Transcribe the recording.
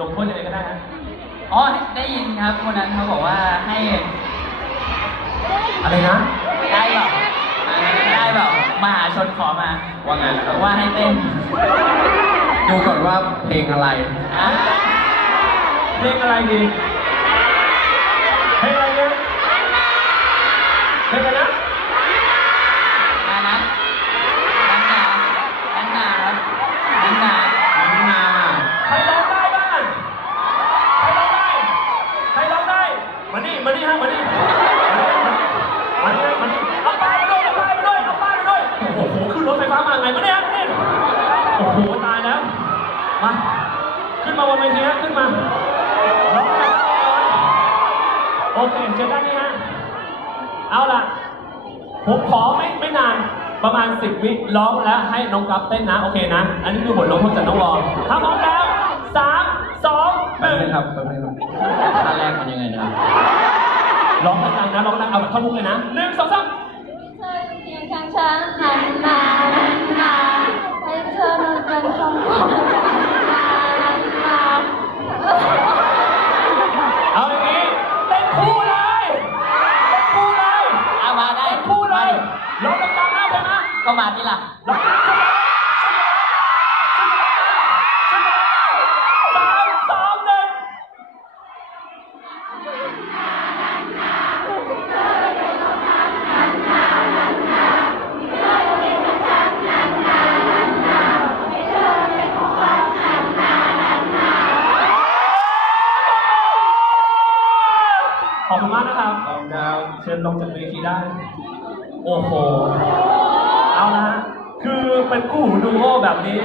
ลงโทษยังไงก็ได้ฮะอ๋อได้ยินครับคนนั้นเขาบอกว่าให้อะไรนะ ได้แบบได้แบบมหาชนขอมาว่าไงล่ะครับว่าให้เต้นดูก่อนว่าเพลงอะไรอะเพลงอะไรดี มานี่มานี่ฮะมานี่มานี่มานี่มานี่เอาป้ายไปด้วยเอาป้ายไปด้วยเอาป้ายไปด้วยโอ้โหขึ้นรถไฟฟ้ามาไงมาเนี่ยมาเนี่ยโอ้โหตายแล้วมาขึ้นมาบนเวทีฮะขึ้นมาร้องโอเคเชิญด้านนี้ฮะเอาล่ะผมขอไม่ไม่นานประมาณ 10 วิร้องแล้วให้น้องกัฟเต้นนะ โอเคนะ อันนี้คือบทลงโทษจากน้องรองถ้าพร้อมแล้วสามสองหนึ่งครับแป๊บนึงครับท่าแรกมันยังไงนะ ร้องดังๆนะร้องดังเอาแบบท่อนมุกเลยนะหนึ่งสองสามเธออยู่เคียงข้างฉันนานนานนานให้เธอมาเป็นของฉันนานนานเอาอย่างนี้เต้นคู่เลยเต้นคู่เลยเอามาได้เต้นคู่เลยร้องดังๆนะเพลงนะก็มาที่ละร้องดังๆ ขอบคุณมากนะครับ ขอบคุณครับเชิญลงจากเวทีได้ โอ้โห เอาละฮะ คือเป็นคู่หูดูโอแบบนี้